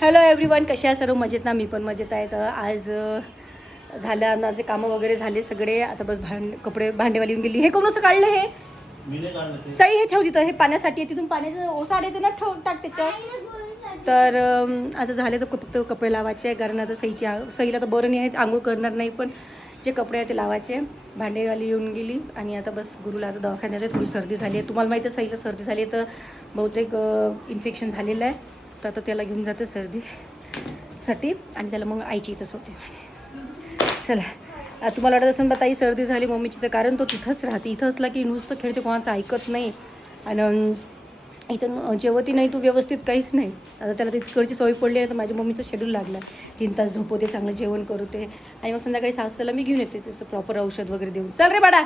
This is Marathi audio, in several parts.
हॅलो एव्हरीवन कशा आहे सर्व मजेत ना? मी पण मजेत आहे. तर आज अ, झालं माझे कामं वगैरे झाले सगळे. आता बस भांड कपडे भांडेवाली येऊन गेली. हे कोण असं काढलं हे? सई हे ठेव तिथं. हे पाण्यासाठी आहे. तिथून पाण्याचं ओसाड ना ठेव टाक त्याच्यात तर आता झाले तर फक्त कपडे लावायचे. आहे कारण आता सईची सईला तर बरं नाही आहे. आंघोळ करणार नाही पण जे कपडे आहे ते लावायचे. भांडेवाली येऊन गेली. आणि आता बस गुरुला आता दवाखान्यात थोडी सर्दी झाली आहे. तुम्हाला माहिती आहे सईला सर्दी झाली आहे. तर बहुतेक इन्फेक्शन झालेलं आहे. तर आता त्याला घेऊन जाते सर्दीसाठी आणि त्याला मग आईची इथंच होते चला. तुम्हाला वाटत असेल बा ताई सर्दी झाली मम्मीची तर कारण तो तिथंच राहते. इथं असला की नुसतं खेळते कोणाचं ऐकत नाही. आणि इथं जेवती नाही तू व्यवस्थित काहीच नाही. आता त्याला तिकडची सवय पडली आहे तर माझ्या मम्मीचं शेड्यूल लागला. तीन तास झोपवते चांगलं जेवण करते. आणि मग संध्याकाळी सास त्याला मी घेऊन येते तसं प्रॉपर औषध वगैरे देऊन. चल रे बाडा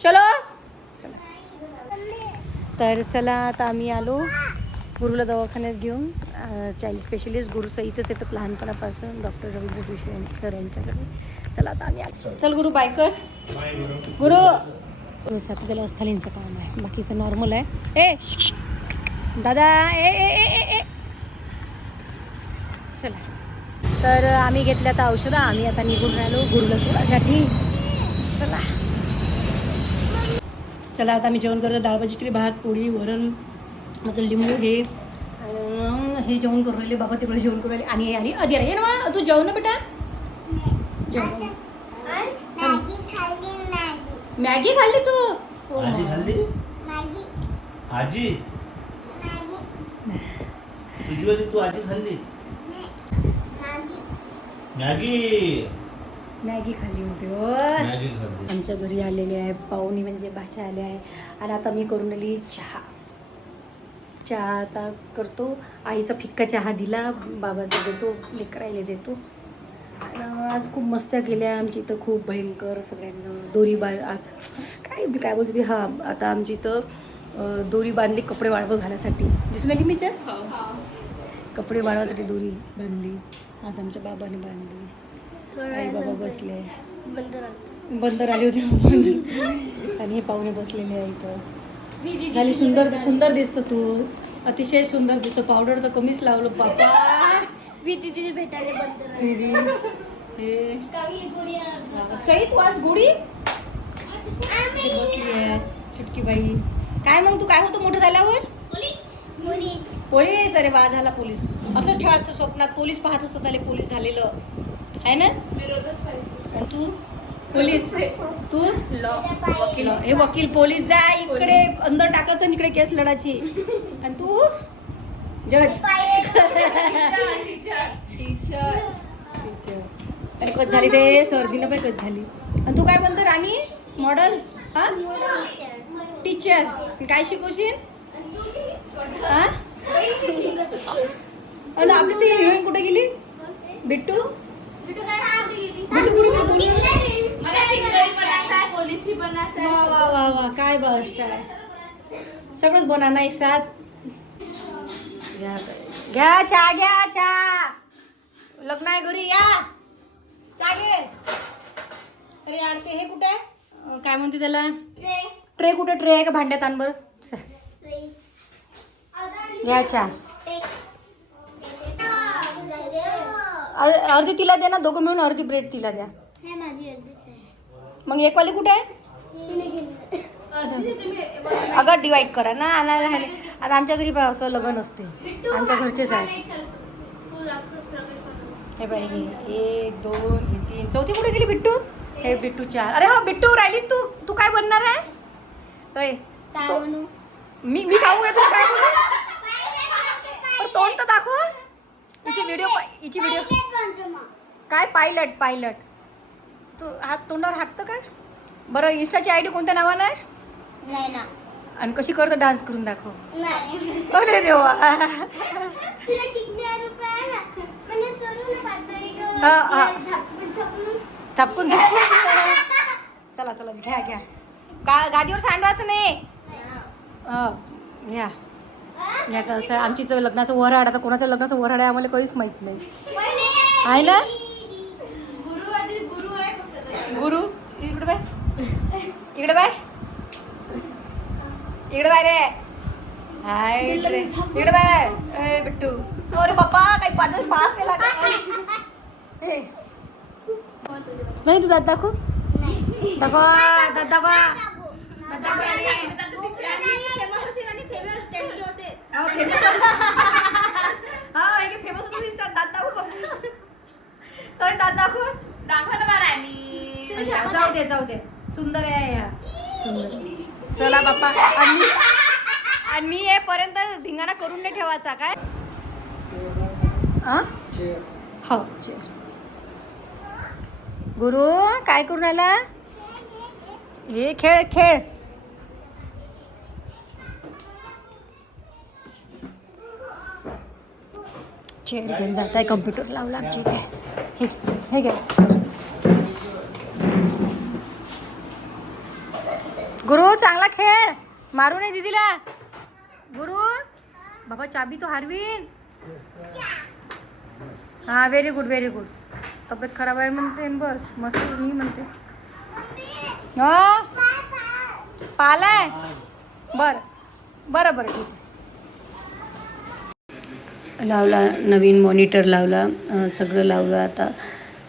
चलो. चला. तर चला आता आम्ही आलो. गुरुला दवाखान्यात घेऊन. चाइल्ड स्पेशलिस्ट गुरु इथंच येतात लहानपणापासून डॉक्टर रवींद्र जोशी सर यांच्याकडे. चला आता आम्ही आलो. चल गुरु बाय कर. गुरु. गेलं अस्थालींचं काम आहे. बाकी तर नॉर्मल आहे. ए दादा ए ए ए ए चला. तर आम्ही घेतल्या आता औषधं. आम्ही आता निघून राहिलो गुरुला सोडासाठी चला. चला आता आम्ही जेवण करतो. डाळ भाजी भात पोळी वरण माझं लिंबू हे. हे जेवण करून राहिले बाबा तिकडे जेवण करून राहिले. आणि हे आली. अधी ये ना तू जेवण ना बेटा? जेवण. मॅगी खाल्ली तू? आजी मग. खाल्ली? आजी? तुझी वाली तू आजी खाल्ली? मॅगी. मॅगी? खाल्ली होती हो आमच्या घरी आलेले आहे. पाहुणे म्हणजे भाषा आले आहे. आणि आता मी करून आली चहा. चहा आता करतो. आईचा फिक्का चहा दिला बाबाचा देतो लेकरायला देतो. आज खूप मस्त्या केल्या आमची इथं खूप भयंकर सगळ्यांना दोरी बा आज काय मी काय बोलते ती? हा आता आमची इथं दोरी बांधली कपडे वाळवं घालायसाठी. दिसून आली मीच्या कपडे वाळवासाठी दोरी बांधली. आता आमच्या बाबाने बांधली. आई बाबा बसले. बंदर आली होती. आणि हे पाहुणे बसलेले आहे इथं झाली सुंदर सुंदर दिसतं तू. अतिशय सुंदर दिसतं. पावडर तर कमीच लावलं. बापा दीदी भेटायला बंद दीदी हे सई तू आज गुढी? इथे बसली आहे. चुटकी बाई. काय मग तू काय होतं मोठं झाल्यावर? पोलीस. अरे वा झाला पोलीस. असंच ठेवायचं स्वप्नात पोलीस पाहत असतं त्याला पोलीस झालेलं. आहे ना? आणि तू? पोलीस तू? लॉ वकील. हे वकील पोलीस जा इकडे. अंदर टाकायचं आणि इकडे केस लढायची. आणि तू? जज. टीचर. कच झाली ते? सर्दीनं पण कच झाली? आणि तू काय बोलतो राणी? मॉडल? हा? टीचर. काय शिकवशील? आपली ती हिरोईन कुठे गेली? बिट्टू? बिट्टू कुठे वा वा वा वा काय बस्ट आहे. सगळंच बनाना एक साथ. घ्या घ्या चहा घ्या चहा. लग्न आहे घरी या. चहा घे. अरे यार ते हे कुठे काय म्हणते त्याला? ट्रे. कुठे? ट्रे आहे का भांड्यात आण बरं. घ्या चहा. अ- अर्धी तिला द्या ना दोघं मिळून अर्धी ब्रेड तिला द्या. मग एक वाली कुठे आहे? अगं डिवाईड करा ना आता आमच्या घरी असं लग्न असते आमच्या घरचेच आहे. हे बाई हे एक दोन हे तीन. चौथी कुठे गेली बिट्टू हे बिट्टू चार. अरे हा बिट्टू राहिली तू. तू काय बनणार आहे? मी मी सांगू का तुला काय तोंड तर दाखव. हिची व्हिडिओ हिची व्हिडिओ काय पायलट पायलट. तू हात तोंडावर हात तर काय बरं इंस्टाची आय डी कोणत्या नावानं आहे? नाही ना आणि कशी करतो? डान्स करून दाखव. नाही. अरे देवा. तुला चिकनी रुपये आहे ना मला चोरून पाहतो एक हा, हा. झापून झापून थपून चला चला घ्या घ्या. का गादीवर सांडवायचं नाही हं, घ्या. घ्या तर असं. आमची इथं लग्नाचं वराड आता कोणाचं लग्नाचं वराड आहे आम्हाला काहीच माहीत नाही. आहे ना गुरु आधी गुरु आहे फक्त गुरु इकडे बाय इकडे बाय इकडे बाय रे हाय इकडे बाय ए बिट्टू अरे बाप्पा काही पाच पास केला. नाही तू दात दाखव नाही दाखवा दात दाखवा फेमस दात दाखव दात दाखव दाखव ना बरं आणि जाऊ दे सुंदर आहे ह्या सुंदर. चला बाप्पा आणि मी- आणि मी येपर्यंत धिंगाणा करून नाही ठेवायचा काय? हो? चेअर गुरु काय करून आला? हे खेळ खेळ. चेअर घेऊन जात आहे कम्प्युटर लावला आमच्या इथे. ठीक हे घे. गुरु चांगला खेळ. मारू नये दीदीला. गुरु बाबा चाबी तो हरवीन. हा व्हेरी गुड व्हेरी गुड तब्येत खराब आहे म्हणते बस मस्त मी म्हणते. हा? पालाय? बरं बरं बरं ठीक आहे. लावला नवीन मॉनिटर लावला सगळं लावलं आता.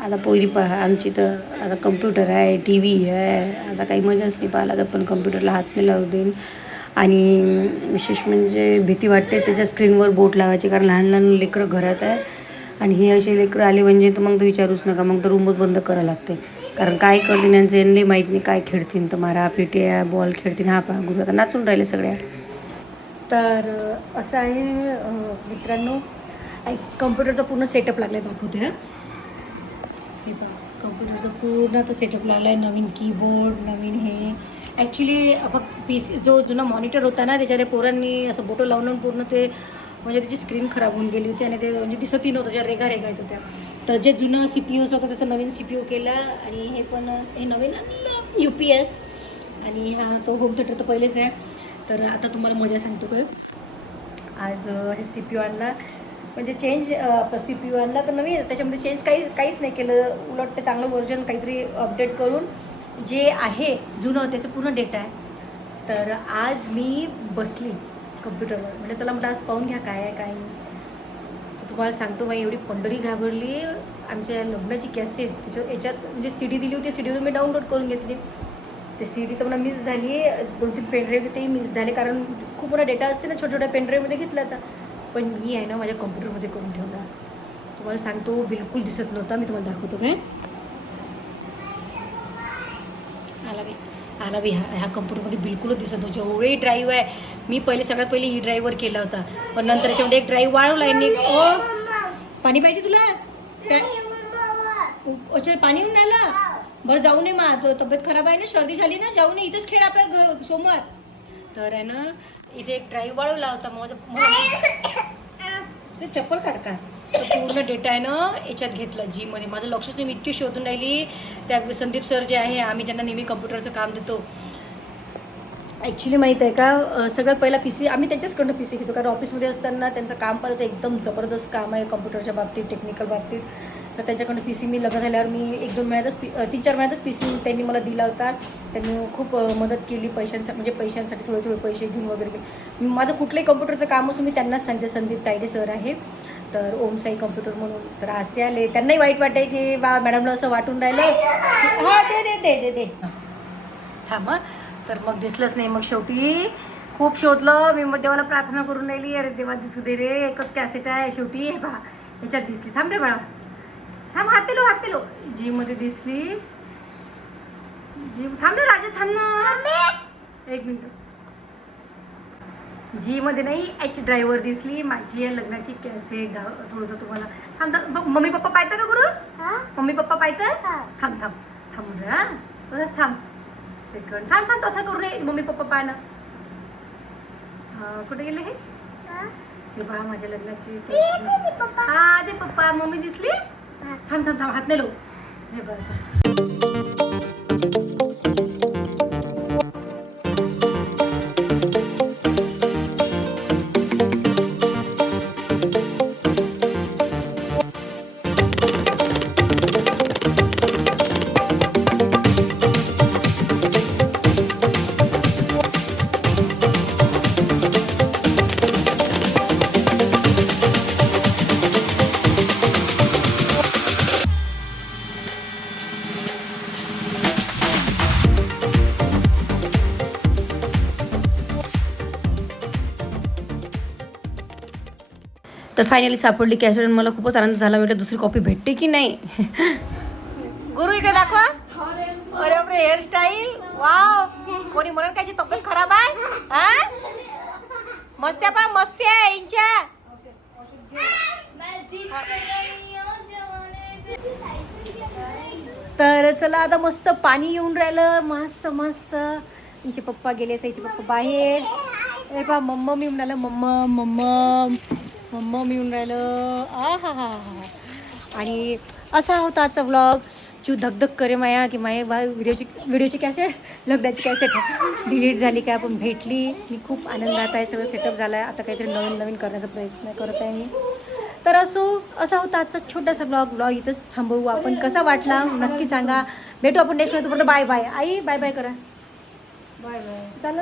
आता पोरी पहा आमची तर आता कम्प्युटर आहे टी व्ही आहे. आता काही मजाच नाही पाहा लागत पण कम्प्युटरला हात नाही लावू देईन आणि विशेष म्हणजे भीती वाटते त्याच्या स्क्रीनवर बोट लावायची कारण लहान लहान लेकरं घरात आहे. आणि हे असे लेकरं आले म्हणजे तर मग तर विचारूच नका मग तर रूमच बंद करावं लागते. कारण काय करतील यांचं यांनी माहीत नाही काय खेळतील. तर मारा पिट्या बॉल खेळतील हा पहा गुरु आता नाचून राहिले सगळ्या तर असं आहे मित्रांनो. ऐक कम्प्युटरचा पूर्ण सेटअप लागला दाखवते दाखवते हे पहा कम्प्युटरचं पूर्ण आता सेटअप लागला आहे नवीन कीबोर्ड नवीन हे. ॲक्च्युली फक्त पी सी जो जुना मॉनिटर होता ना त्याच्याने पोरांनी असं बोटं लावून पूर्ण ते म्हणजे त्याची स्क्रीन खराब होऊन गेली होती आणि ते म्हणजे दिसतही नव्हतं ज्या रेगा रेगा येत होत्या. तर जे जुनं सी पी यूचं होतं त्याचं नवीन सी पी यू केलं आणि हे पण हे नवीन आणलं यू पी एस आणि हा तो होम थिएटर तर पहिलेच आहे. तर आता तुम्हाला मजा सांगतो काय आज हे सी पी यू आणला. म्हणजे चेंज सी पी यू आणला तर नवीन त्याच्यामध्ये चेंज काही काहीच नाही केलं. उलट ते चांगलं व्हर्जन काहीतरी अपडेट करून जे आहे जुनं त्याचं पूर्ण डेटा आहे. तर आज मी बसली कम्प्युटरवर म्हणजे चला म्हटलं आज पाहून घ्या काय आहे काय नाही. तुम्हाला सांगतो बाई एवढी पंढरी घाबरली. आमच्या लग्नाची कॅसेट त्याच्या याच्यात म्हणजे सी डी दिली होती सी डीवर मी डाउनलोड करून घेतली. ते सी डी तर मला मिस झाली. दोन तीन पेनड्राईव्ह तेही मिस झाले कारण खूप मोठा डेटा असते ना छोट्या छोट्या पेनड्राईव्हमध्ये घेतला होता. पण मी आहे ना माझ्या कम्प्युटरमध्ये करून ठेवला तुम्हाला सांगतो बिलकुल दिसत नव्हता मी तुम्हाला दाखवतो. काय आला बी आला बी ह्या ह्या कम्प्युटरमध्ये बिलकुलच दिसत नव्हतं. जेवढे ड्राईव्ह आहे मी पहिले सगळ्यात पहिले ई ड्राईव्हवर केला होता. पण नंतर याच्यामध्ये एक ड्राईव्ह वाढवला आहे ओ! पाणी पाहिजे तुला? काय? अच्छा पाणी येऊन आलं? बरं जाऊ नये मा त- तब्येत खराब आहे ना? सर्दी झाली ना? जाऊ नये इथंच खेळ आपल्यासमोर तर आहे ना इथे एक ड्राईव्ह वाढवला होता. माझं ते चप्पल काढ का तर पूर्ण डेटा आहे ना याच्यात घेतला जीमध्ये माझं लक्षच नाही मी इतकी शोधून राहिली. त्या संदीप सर जे आहे आम्ही ज्यांना नेहमी कम्प्युटरचं काम देतो. ॲक्च्युली माहीत आहे का सगळ्यात पहिला पी सी आम्ही त्यांच्याचकडनं पी सी घेतो. कारण ऑफिसमध्ये असताना त्यांचं काम पाहिलं तर एकदम जबरदस्त काम आहे कम्प्युटरच्या बाबतीत टेक्निकल बाबतीत. तर त्यांच्याकडनं पी सी मी लग्न झाल्यावर मी एक दोन महिन्यातच पी तीन चार महिन्यातच पी सी त्यांनी मला दिला होता. त्यांनी खूप मदत केली पैशांसाठी म्हणजे पैशांसाठी थोडे थोडे पैसे घेऊन वगैरे माझं कुठलंही कम्प्युटरचं काम असून मी त्यांनाच सांगते संदीप तायडे सर आहे. तर ओम साई कम्प्युटर म्हणून. तर आज ते आले. त्यांनाही वाईट वाटते की बा मॅडमला असं वाटून राहिलं. की हां दे दे दे दे दे. थांब तर मग दिसलंच नाही. मग शेवटी खूप शोधलं. मी मग देवाला प्रार्थना करून राहिली. अरे देवा दिसू दे रे. एकच कॅसेट आहे शेवटी. हे पहा. याच्यात दिसली. थांब रे बाळा. थांब हात पेलो हात पेलो जी मध्ये दिसली. जी थांब रे राजा थांब ना. एक मिनिट. जी मध्ये नाही एच ड्रायव्हर दिसली. माझी आहे लग्नाची कॅसेट थोडंसं तुम्हाला थांब थांब. मम्मी पप्पा पाहता का गुरु? मम्मी पप्पा पाहता. थांब थांब. थांब हा तसंच थांब. सेकंड थांब थांब तसं करू नये. मम्मी पप्पा पाय ना. कुठे गेले हे? पहा माझ्या लग्नाची हा ते पप्पा. मम्मी दिसली? थांब थांब थांब हात नाही लो हे बरं. तर फायनली सापडली कॅसेट मला खूपच आनंद झाला. म्हटलं दुसरी कॉपी भेटते की नाही? गुरु इकडे दाखवा. अरे आपले हेअरस्टाईल वाव कोणी म्हणून कायची तब्येत खराब आहे? हा? मस्त्या पा मस्ती आहे इंच्या तर चला आता मस्त पाणी येऊन राहिलं. मस्त मस्त. हिचे पप्पा गेले त्याचे पप्पा बाहेर. अरे पा मम्म मी म्हणालं मम्म मम्म. मम्म मी येऊन राहिलं. आ हा हा हा आणि असा होता आजचा व्लॉग जीव धकधक करे माया की माया बा व्हिडिओची व्हिडिओची कॅसेट लग्नाची कॅसेट डिलीट झाली काय पण भेटली. मी खूप आनंदात आहे सगळं सेटअप झालं आहे आता काहीतरी नवीन नवीन करण्याचा प्रयत्न करत आहे मी. तर असो असा होता आजचा छोटासा ब्लॉग ब्लॉग इथंच थांबवू आपण. कसा वाटला? नक्की सांगा. भेटू आपण नेक्स्ट तोपर्यंत बाय बाय आई बाय बाय करा. बाय बाय चालेल?